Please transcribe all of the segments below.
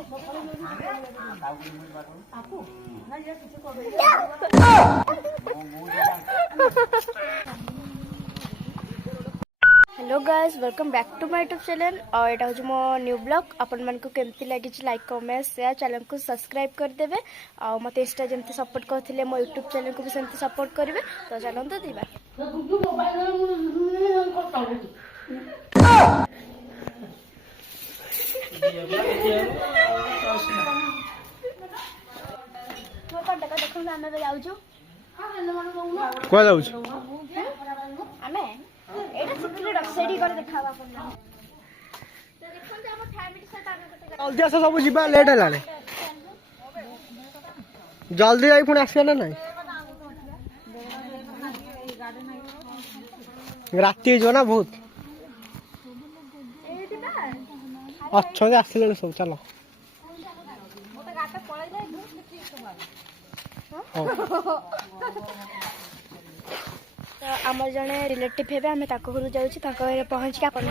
Hello guys, welcome back to my YouTube channel. और यहाँ हूँ मो न्यू ब्लॉग। आपण मानक केमती लगी लाइक कमेंट शेयर चैनल को सब्सक्राइब करदेवे। आ मत इंस्टा जमी सपोर्ट करते मो यूट्यूब चैनल को भी सेमती सपोर्ट करेंगे। तो चलते दीवा जल्दी आस सब जी लेट है जल्दी जाई पुणी आस ना ना राति ना बहुत अच्छा आसले सब चलो आम जड़े रिलेटिव हे आम घर जाऊँ पहुँच के अपन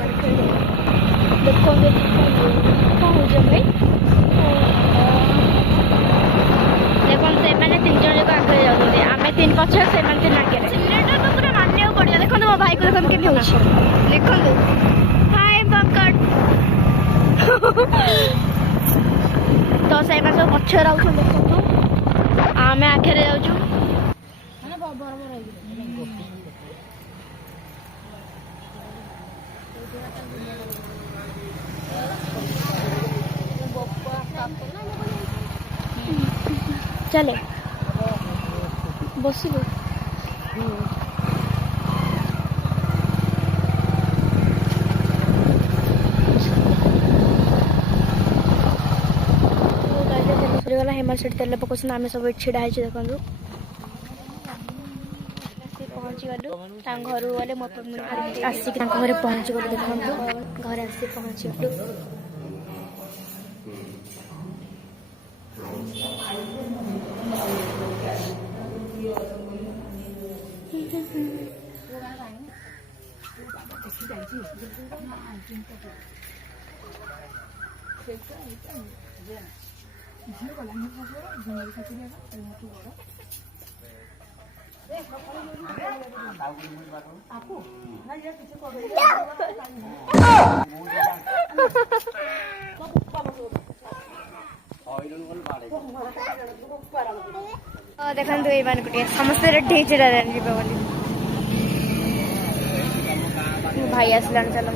देखो भाई देखो से तीन जन जाक आगे जाते आम तीन पक्ष से तीन आगे सिलेंडर तो पूरा मानने पड़ो। देखो मो भाई को देखो केमी हो देखो हाय पंकज तो से सब पक्ष रोच देखो आम आगे जाऊँ चले बसलु गला हेमाल तेल पकाउन आम सब छिड़ा है देखो पहुँची गलु घर गले आसिक घर पहुँची गलु देखो घर आसी पहुँची गलु देखो ये समस्त रेडी भाई आसला चलो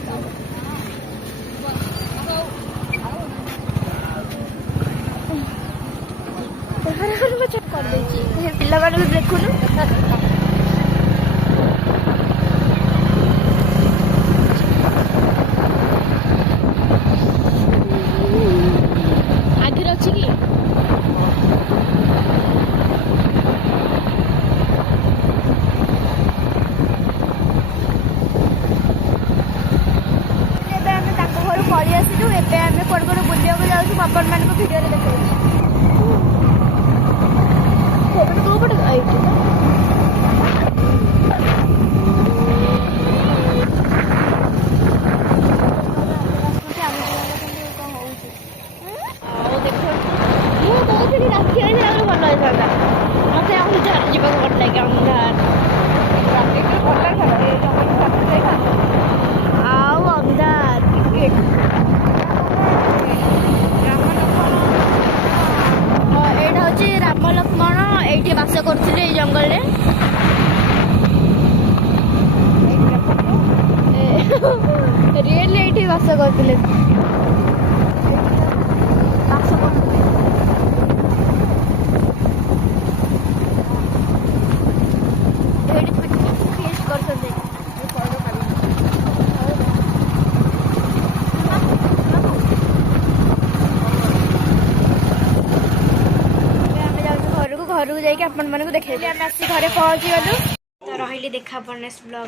पिला देखुन आगे अच्छी कि पलि आसलु एवं आम कौन कौन बुलाक जाऊँ आपण मान भिडियो देखा राम लक्ष्मण ये बास करते जंगल रियल ये बास करते घर को जाके आपण मानक देखे आम आसी घरे पहुँची गलु तो रही देखा नेक्स्ट ब्लॉग।